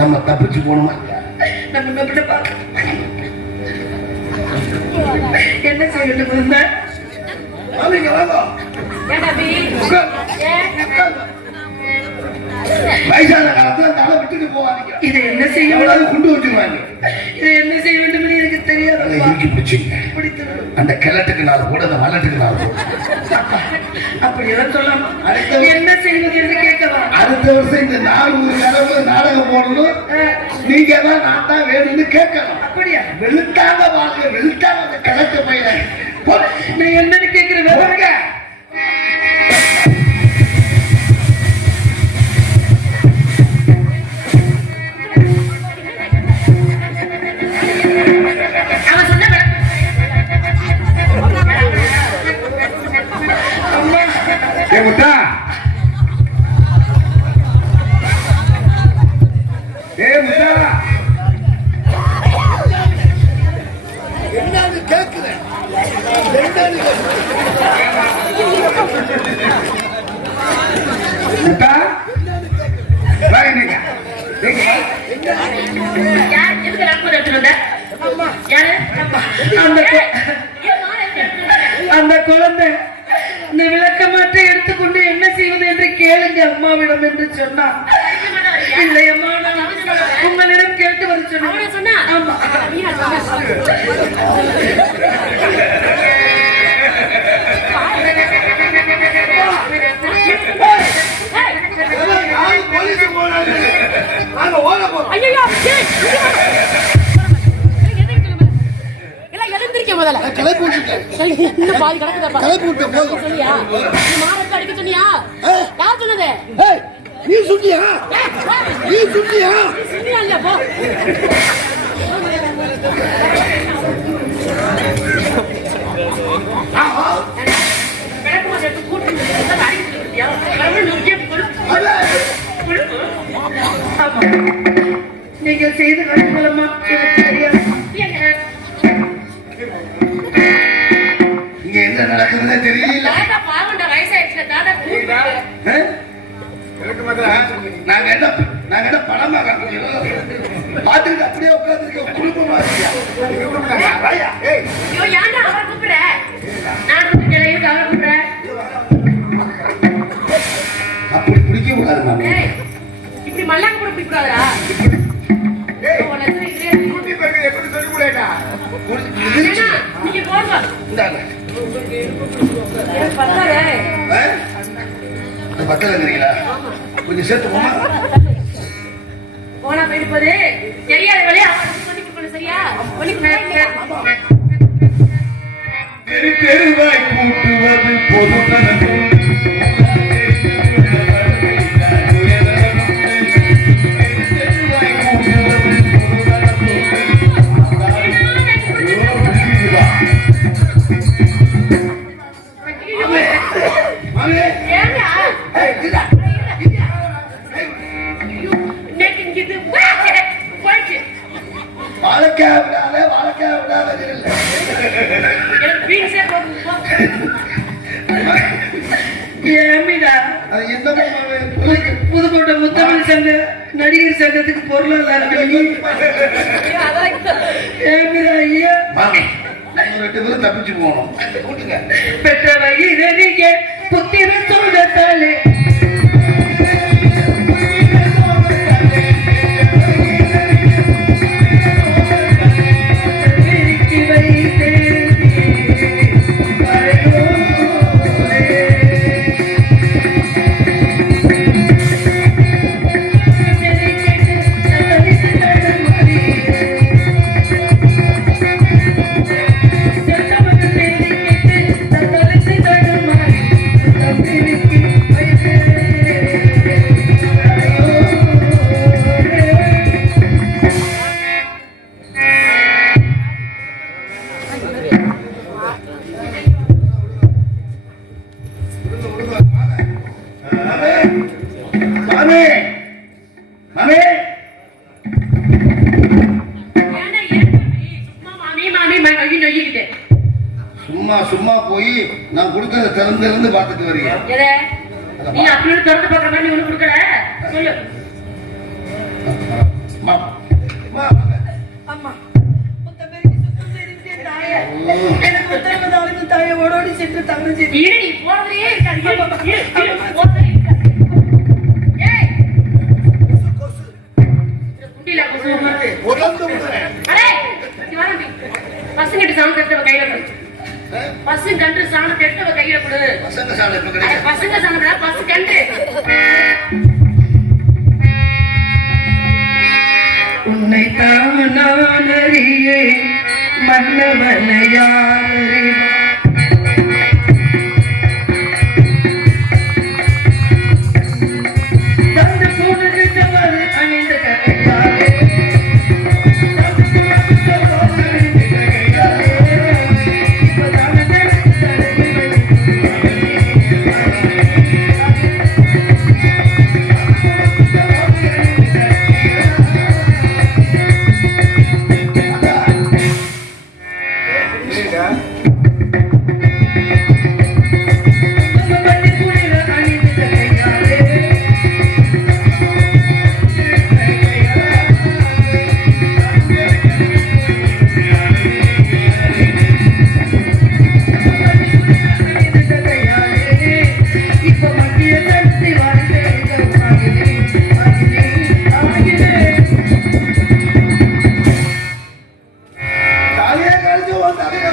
நம்ம தப்பிச்சு போகணுமா? நம்ம நம்பிட்ட பாரு. என்ன செய்யணும் இருந்தா? வாங்க வாங்க. ஏன் தம்பி? ஏன்? வயசான காலத்துல தலை விட்டுட்டு போவாங்க. இதை என்ன செய்ய எவ்வளவு குண்டு வச்சிருவாங்க. இதை என்ன செய்ய வேண்டும் என்று எனக்கு அதை தெரியாது. இறுக்கி பிடிச்சிங்க. பிடித்து அந்த கிழட்டுக்கு நாலு போடு, அந்த மலட்டுக்கு நாலு போடு. அப்படியெல்லாம் சொல்லாமா? என்ன செய்வது என்று கேட்கவா? அடுத்த வருஷம் இந்த 4 தடவை நாடகம் போடணும். நீங்க தான் நான் தான் வேணும்னு கேட்கணும். அப்படியா? வெளுத்தாங்க வாங்க, வெளுத்தாங்க அந்த கிழட்டு பையனை. நீ என்னன்னு கேட்கிறேன். போங்க. அவன் சொன்ன அம்மா ஏ முத்தா, ஏ முத்தா, என்னன்னு கேட்கிறேன். என்னன்னு முத்தா, வா இன்னைக்கு. யார் எதுக்கு ராமர் எடுத்துட்டு வந்த? யாரு? அந்த ஏன் மாலை எடுத்துட்டு வந்த? அந்த குழந்தை இந்த விளக்கமாற்றை எடுத்துக்கொண்டு என்ன செய்வது என்று கேளுங்க அம்மாவிடம் என்று சொன்னான். இல்லை அம்மா, நான் உங்களிடம் கேட்டு வர சொன்னேன். அவனை சொன்னா? ஆமா. யாரு போலீஸ் போறாங்க? நாங்க ஓட போறோம். ஐயோ எல்லாம் எழுந்திருக்க முதல்ல. கிளப்பி விட்டுட்டேன். சரி, இன்னும் பாதி கிடக்குதாப்பா. கிளப்பி விட்டேன் போதும். சொல்லியா? நீ மாரத்தை அடிக்க சொன்னியா? யார் சொன்னது? ஏய், நீ சுட்டியா? நீ சுட்டியா? நீ சொன்னியா இல்லையா? போ. கிடக்கு போது எடுத்து கூட்டு அடிக்க சொல்லியா? கடவுள் நோக்கியே கொடு. ஆமா. நீங்கள் செய்து காட்டுங்களம்மா. எனக்கு தெரியாது. இங்க என்ன நடக்குதுன்னு தெரியல. தாத்தா பாவண்டா, வயசாயிடுச்சு. தாத்தா கூப்பிட்டு நாங்க என்ன படமா காட்டுறோம்? பாத்துக்கிட்டு அப்படியே உட்காந்துருக்க குடும்பமா இருக்கியா? ஐயோ ஏன்டா அவரை கூப்பிடுற? நான் கூப்பிட்டேன், இருக்கு அவரை கூப்பிடுறேன். அப்படி பிடிக்க கூடாது மாமி. ஏய், இப்படி மல்லாக்க கூட பிடிக்கூடாதா? உன் லட்சணம் இதுலயே இருக்கு. எப்படி சொல்லி கூடா? ஏன்னா, நீங்க போங்க. இந்தாங்க. எனக்கு பத்தாதே. இந்த பக்கத்துலங்கிறீங்களா? கொஞ்சம் சேர்த்து போமா. போனா போயிட்டு போகுது. தெரியாத வழியா அவனுக்கு சொல்லி கொடுக்கணும், சரியா? சொல்லி கொடுக்கணும். தெரு தெருவாய் கூட்டுவது பொதுத்தனம். ஏன்டா? இன்னைக்கு இங்க இது போயிடுச்சு. வாழைக்காய் விடாத இல்லை. எனக்கு பீன்ஸே போதும், போ. ஏமிடா, அது எந்த மாமாவே? புதுக்கோட்டை முத்தமிழ் சங்க நடிகர் சங்கத்துக்கு பொருளாதார ஐயோ, அதெல்லாம் ஏமிடா ஐயா. வாங்க. நாங்க 2 பேரும் தப்பிச்சு போகணும். கூட்டுங்க. பெற்ற வயிறறிய புத்திர சோழத்தாலே மாமே மாமே ஏன்டா, ஏன் தம்பி? சும்மா மாமி மாமி நொய்யி நொய்யிக்கிட்டு. சும்மா சும்மா போய் நான் கொடுத்ததை திறந்து பார்த்துட்டு வரீங்க. எதை? நீ அப்படி ஒண்ணு திறந்து பார்க்கற மாதிரி நீ ஒண்ணு கொடுக்கல. சொல்லு. அம்மா, அம்மா, அம்மா முத்தமிழுக்கு சுத்தம் செய்திருந்தேன் தாயே. எனக்கு உத்தரவு தாருங்க தாயே. ஓடோடி சென்று தவறு செய்து இரு, நீ போறதுலயே இருக்காது. இரு, போறதுலயே இருக்காது. ஏய், இந்த குண்டில கொசு வருது. உடந்து விடுறேன். அடே, இங்க வா தம்பி. பசுங்கிட்ட சாணத்தை எடுத்து அவ கையில கொடு. பசு கன்று சாணத்தை எடுத்து அவ கையில கொடு. பசங்க சாலை இப்ப அட, கிடையாது. பசுங்க சாணத்துல பசு கன்று. உன்னைத்தான் நான் அறியே மன்னவனை யாரே தந்து போனது தவறு அணிந்த கதையாரே தலையே கழிச்சு உன் தலையை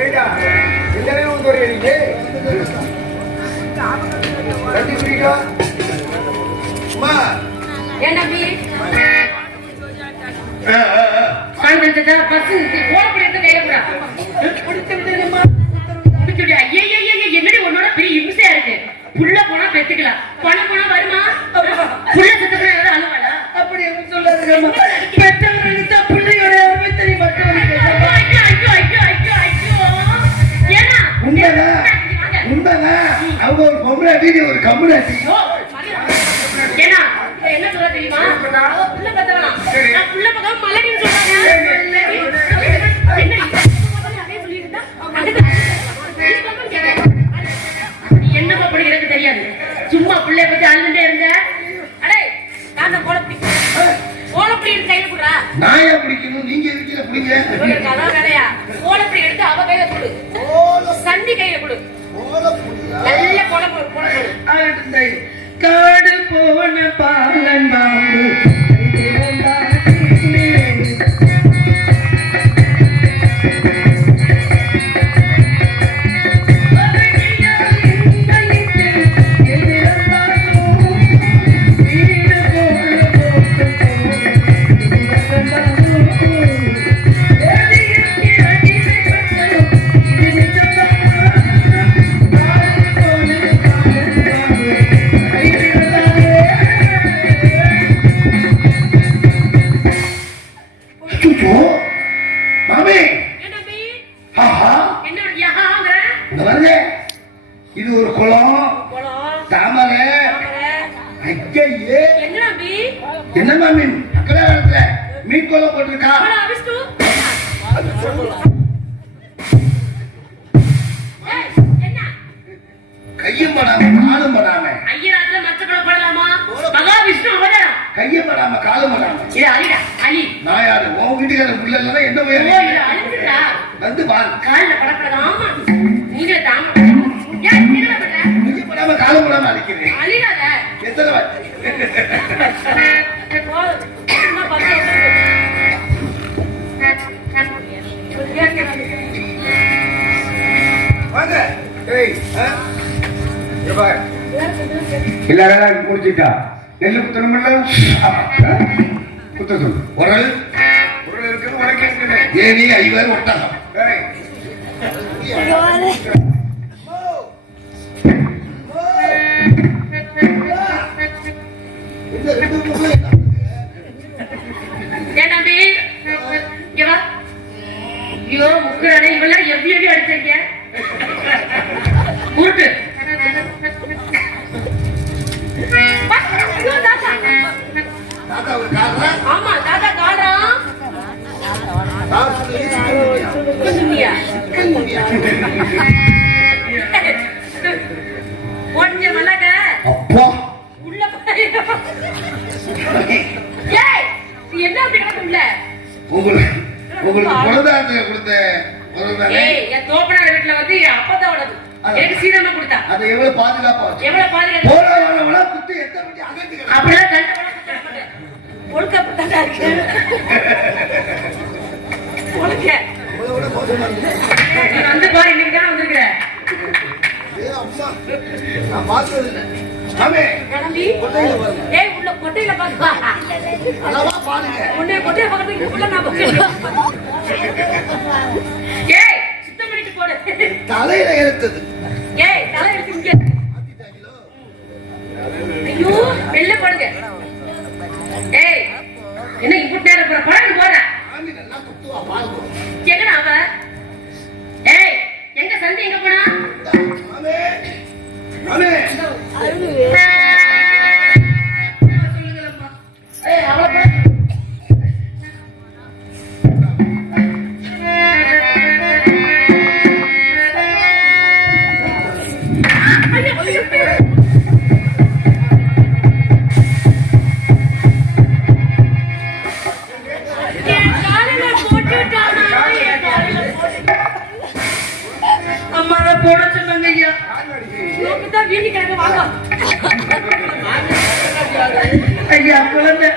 ஏய்டா, இல்லவே உங்க ஒரு எரிஞ்சு. கட்டி பிடிக்கா. அம்மா, ஏன் தம்பி? சாணம் தெளிச்சா பசு ஓடப்படி எடுத்து கையில கொடு. முடித்து விட்டேனம்மா. முடிச்சுட்டியா? என்னடி உன்னோட பெரிய இம்சையா இருக்கு. புள்ள போனா பெத்துக்கலாம், பணம் போனா வருமா? புள்ள செத்துக்கணும் ஏதாவது அழுவாளா? அப்படி எதுவும் சொல்லாதீங்கம்மா. பெற்றவர்களுக்கு பிள்ளையோட அருமை தெரியும் மற்றவர்களுக்கு. ஐயோ, ஐயோ, ஐயோ, ஐயோ, ஐயோ. ஏன்னா? உண்மைதான் உண்மைதான். அவங்க ஒரு பொம்பளை அடி ஒரு கம்பளை அடி. ஐயோ, ஏன்னா இவ என்ன சொல்ல தெரியுமா? நான் புள்ள பெத்தவனா? நான் புள்ள பக்கம் மலடின்னு சொல்றாங்க. என்னடி? அதே சொல்லிட்டு இருந்தா என்னப்பா அப்படி எனக்கு தெரியாது. சும்மா பிள்ளைய பத்தி அழுதுட்டே இருந்த. அடே, நான் கோலப்படி எடுத்து கையில கொடுறா. நாயை பிடிக்கணும், நீங்க இருக்கிற பிடிங்க. இவருக்கு அதான் வேலையா? கோலப்படி எடுத்து அவ கையில கொடு. சண்டி கையில கொடு. நல்ல கோலம் போடு, கோலம் போடு. ஆகட்டும் தாய். காடு போன பாலன் பாம்பு அச்சோ, மாமே, ஏன் தம்பி? ஆஹா, என்ன யஹாங்கற? இந்த வருங்க. இது ஒரு குளம், கோலம், தாமரை. தாமரை. ஐயே, என்ன தம்பி? என்ன மாமி அக்கடா காலத்துல மீன் குளம் போட்டிருக்கா? கோலம் அபிஷ்டு. ஏய், என்ன? கையும் படாம காலும் படாம, ஐயராத்துல மச்ச கோலம் போடலாமா? மகாவிஷ்ணு அவதாரம். கையும் படாம காலும் படாம. இது அலிடா, அலி. நான் யாரு? உன் வீட்டுக்காரன் புள்ள இல்லைன்னா என்ன ஓ, இது உயரம்? அலிடா. வந்து பாரு. கால்ல படப்படாத. ஆமா. நீங்களே தாம. ஏன் என்ன பண்ற? கையும் படாம காலும் படாம அடிக்கிறேன். அலிடாத. எத்தனை வாட்டி? போதும். சும்மா பக்கத்துல உட்காரு. வாங்க. ஏய், இங்க பாரு. எல்லா வேலையும் முடிச்சுட்டா நெல்லு குத்தணும்ல குத்த சொல்லு. உரல், உருளை இருக்குது, உனக்கு இருக்குது. ஏனி, ஐவர், ஒட்டகம். ஏய். இந்த ரெண்டு பொருளும் என்ன? ஏன் தம்பி? இங்க வா. ஐயோ, முக்குறானே. இவெல்லாம் எவ்வி எவ்வி அடிச்சிருக்க? உருட்டு. தாத்தாவுக்கு காரணம் ஆமா தாத்தா காடுறான் சுண்ணியா கொஞ்சம் மல்லாக்க அப்பா உள்ள போய் ஏய் நீ என்ன அப்படி கிடக்கு உள்ள உங்களுக்கு குலதாரத்தை கொடுத்த குலதாரே ஏய் என் தோப்பனார் வீட்டுல வந்து என் அப்பதாவோடது எனக்கு சீதமா கொடுத்தா அது எவ்வளவு பாதுகாப்பா வச்சு எவ்வளவு பாதுகாப்பு போறவங்கள குத்து எத்த பண்ணி அகத்துக்கு அப்படிலாம் கண்ட ஒழுக்கப்பட்டாண்டா இருக்கு ஒழுக்க உங்களோட மோசமா இருக்கு. நீ வந்து பாரு இன்னைக்கு தான் வந்திருக்கிற அம்மா நான் பார்த்தது இல்லை சாமி கிளம்பி கொட்டையில பாருங்க ஏய் உள்ள கொட்டையில பாப்பா அளவா பாருங்க உன்னை கொட்டையில பக்கத்துக்கு உள்ள நான் பாக்கிறேன் ஏய் சுத்தம் பண்ணிட்டு போடு தலையில எடுத்தது ஏய் தலை எடுத்து இங்க ஐயோ வெளில போடுங்க ஏய் என்ன இப்படி நேரம் போற பழகு போற சாமி நல்லா குத்துவா பாருங்க எங்கடா அவ ஏய் எங்க சந்தி எங்க போனா சாமி சாமி சொல்லுங்களம்மா. ஏய் அவள அம்மா தான் போட சொன்னாங்க ஐயா. வீட்டு கிடக்க வாங்க ஐயா குழந்தை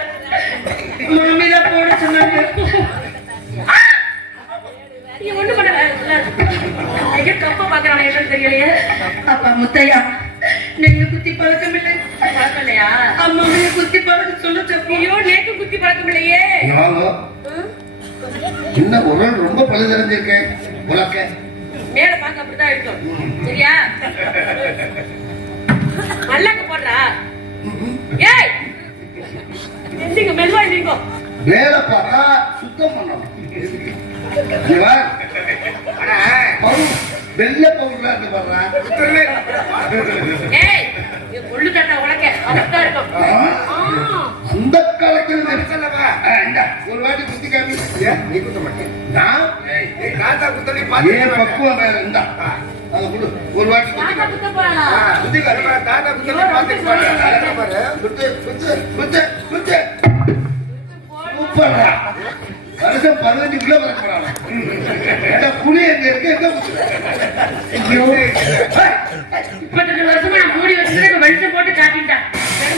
மாமி தான் போட சொன்னாங்க. நீ ஒண்ணு பண்ண ஐயோ கப்ப பாக்குறான் என்னன்னு தெரியலையே அப்பா முத்தையா நீங்க குத்தி பழக்கம் இல்லை. பழக்கம் இல்லையா அம்மாவைய குத்தி பழக்கம் சொல்ல சொப்பி. ஐயோ நேக்கு குத்தி பழக்கம் இல்லையே எவ்வளோ என்ன உரல் ரொம்ப பழுதடைஞ்சிருக்கேன் உலக்க மேல பாக்க அப்படிதான் இருக்கும் சரியா மல்லாக்க போடுறா ஏய் எந்திங்க மெல்வா எந்திங்கோ வேலை பார்த்தா சுத்தம் பண்ணணும் இவா, ஆனா, வெள்ளை பவுடரா இருக்கு பாருடா. ஏய் இது கொள்ளு தட்டா உலக்க அப்படிதான் இருக்கும் அந்த காலத்துல நெரிசல்லவா? இந்தா, ஒரு வாட்டி குத்தி காமி. நீ குத்த மாட்டேன் நான் தாத்தா குத்தடி ஏன் பக்குவம் வேற இருந்தா அதை கொடு. ஒரு வாட்டி குத்தி தாத்தா காமி. குத்த போறா குத்தி தாத்தா குத்தடி பார்த்துட்டு பாரு குத்து, குத்து, குத்து, குத்து. சூப்பர்டா. வருஷம் 15 கிலோ வரப்போறாங்க. புளி எங்க இருக்கு எங்க குத்து? ஐயோ. 32 வருஷமா நான் மூடி வச்சுட்டு இப்ப வெளிச்சம் போட்டு காட்டிட்டேன்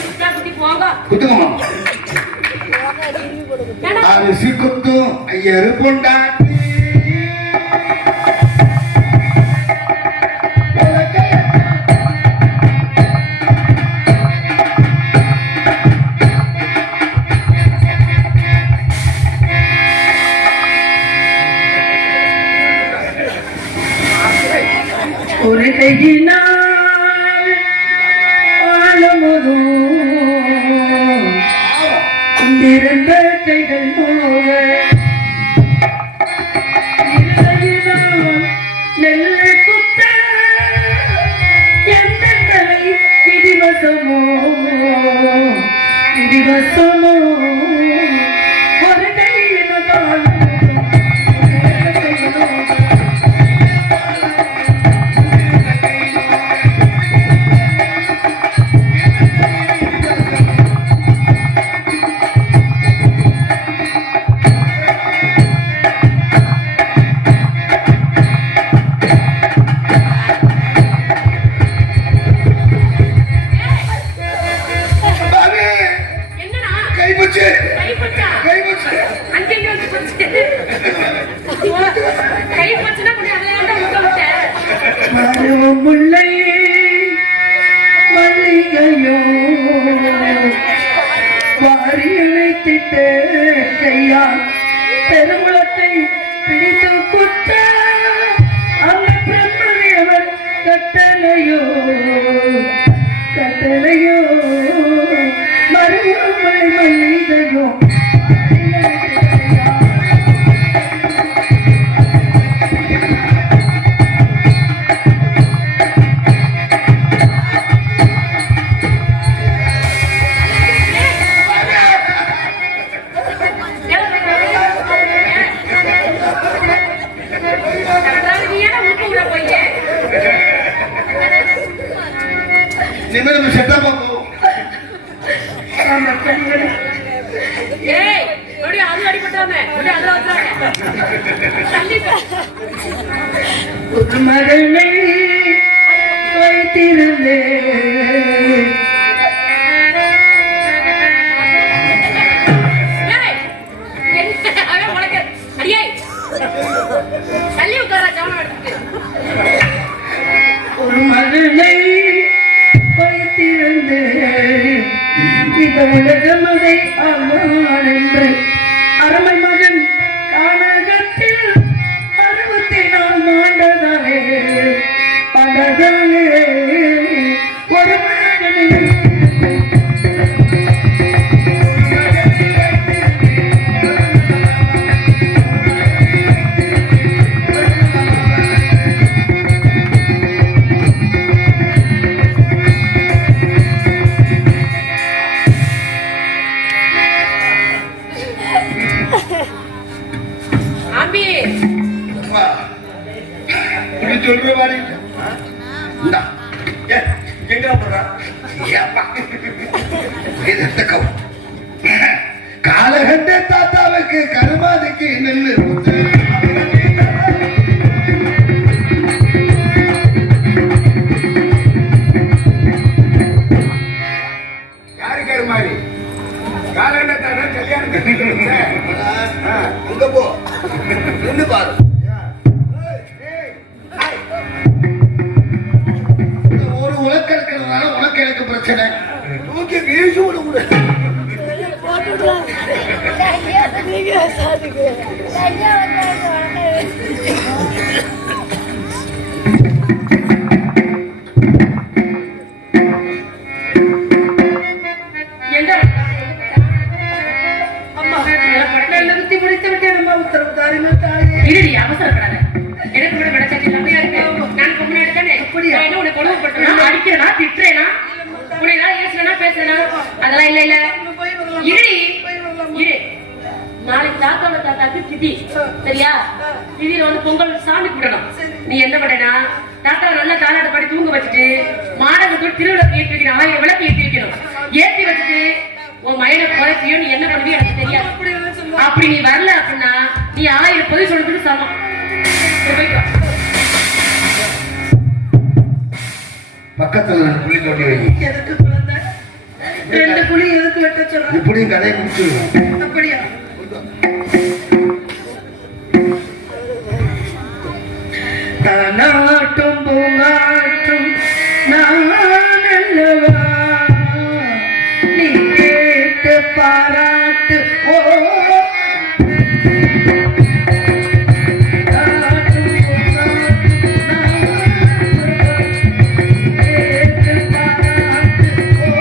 குத்தா குத்தி போங்க குத்துக்கமா. அரிசி குத்தும் ஐயரு பொண்டாட்டி. ஒரு கையினால் ஆழமுதும் கொண்டிருந்த கைகள் போக இருகையினால் நெல்லை குத்த எந்த தலை விதிவசமோ விதிவசமோ ஒரு கையினால் பாவி, என்னடா கைப்பூச்சு, கை பச்சா கைப்பூச்சு. அங்கேயும் வந்து போச்சு கை பச்சுனா முடியாது அதை முக்க விட்டேன் மரமும் முல்லை மல்லிகையோ வாரி இழைத்திட்ட கையா பெருங்குளத்தை பிடித்து குத்த அந்த பிரம்மதேவன் கட்டளையோ கட்டளையோ மருமலை மல்லிகையோ இனிமே நம்ம செட்டப்பா போவோம். ஆமா, கண்மணி. ஏய் மறுபடியும் அது அடிபட்டாம மறுபடியும் அதுல வச்சாங்க ஒரு மகனை வைத்திருந்தேன். அவன் உனக்கு அடியே தள்ளி உட்கார ஜாமம் எடுத்துட்டு ஒரு மகனை வைத்திருந்தேன். இந்த உலகம் அதை ஆழ்வான் என்று அருமை மகன் கானகத்தில் 64 ஆண்டதாலே ஆண்டதாலே ஒரு மகனை ஆம்பி அப்பா, இப்படி சொல்ற மாதிரி இல்ல. இந்தா. ஏ, எங்க போடுறா? ஏப்பா. இது எடுத்த கவு. காலகட்ட தாத்தாவுக்கு கருமாதிக்கு நெல்லு முத்து. யாரு கருமாரி காலகட்டத்தான கல்யாணம் அங்க போ நின்னு பாரு. ஒரு உலக்க இருக்கிறதுனால உனக்கு எனக்கு பிரச்சனை. தூக்கி வீசி விட முடியாது. அம்மா நிறுத்தி முடித்து விட்டேன். அம்மா உத்தரவு தாருங்கள் தாயே. இருடி அவசரப்படாத எனக்கு கூட விடச்சட்டி இல்லாமையா இருக்கு நான் கொண்டு எடுத்தானே அப்படியா? என்ன உனக்கு கொழுவு பட்டுனா அடிக்கிறேனா திட்டுறேனா உன்னை ஏதாவது ஏசுனா பேசுறேனா அதெல்லாம் இல்ல இல்ல போய் வரலாம். இருடி போய் வரலாம். இரு நாளைக்கு தாத்தாவோட தாத்தாக்கு திதி சரியா திதியில வந்து பொங்கல் சாமி கும்பிடணும் நீ என்ன பண்ணனா தாத்தாவை நல்லா தாலாட்டு பாடி தூங்க வச்சுட்டு மாடகத்தோடு திருவிழா ஏற்றி வைக்கணும் 1000 விளக்கு ஏற்றி வைக்கணும் ஏற்றி வச்சுட்டு உன் மயனை குறைச்சியோ நீ என்ன பண்ணுவியோ எனக்கு தெரியாது அப்படி எல்லாம் சொல்லுவா. அப்படி நீ வரல அப்படின்னா நீ 1000 பொய் சொல்றதுக்கு சமம் சரி, போய்ட்டு வா. பக்கத்துல புள்ளி தொட்டி வை. எதுக்கு குழந்தை? 2 குழி எதுக்கு வெட்ட சொல்ற? இப்படி கதையை முடிச்சிருவோம். அப்படியா? தானாட்டும் பூங்காட்டும் நான் அல்லவா நீ கேட்டு பாராட்டு ஓ தானாட்டும் பூங்காட்டும் நான் கேட்டு பாராட்டு ஓ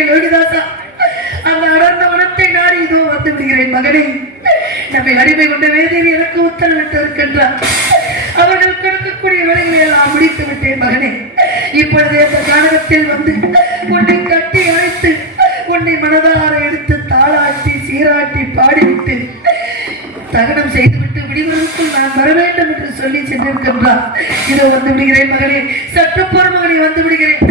மகனே லோகிதாசா, அந்த அடர்ந்த வனத்தை நாடி இதோ வந்து விடுகிறேன் மகனே. நம்மை அடிமை கொண்ட வேதியில் எனக்கு உத்தரவிட்டு இருக்கின்றார். அவர்கள் கொடுக்கக்கூடிய வேலைகளை எல்லாம் முடித்து விட்டேன் மகனே. இப்பொழுது அந்த காரணத்தில் வந்து உன்னை கட்டி அழைத்து உன்னை மனதார எடுத்து தாளாட்டி சீராட்டி பாடிவிட்டு தகனம் செய்துவிட்டு விடுவதற்குள் நான் வர வேண்டும் என்று சொல்லி சென்றிருக்கின்றார். இதோ வந்து விடுகிறேன் மகனே, சற்று போர் மகனே, வந்து விடுகிறேன்.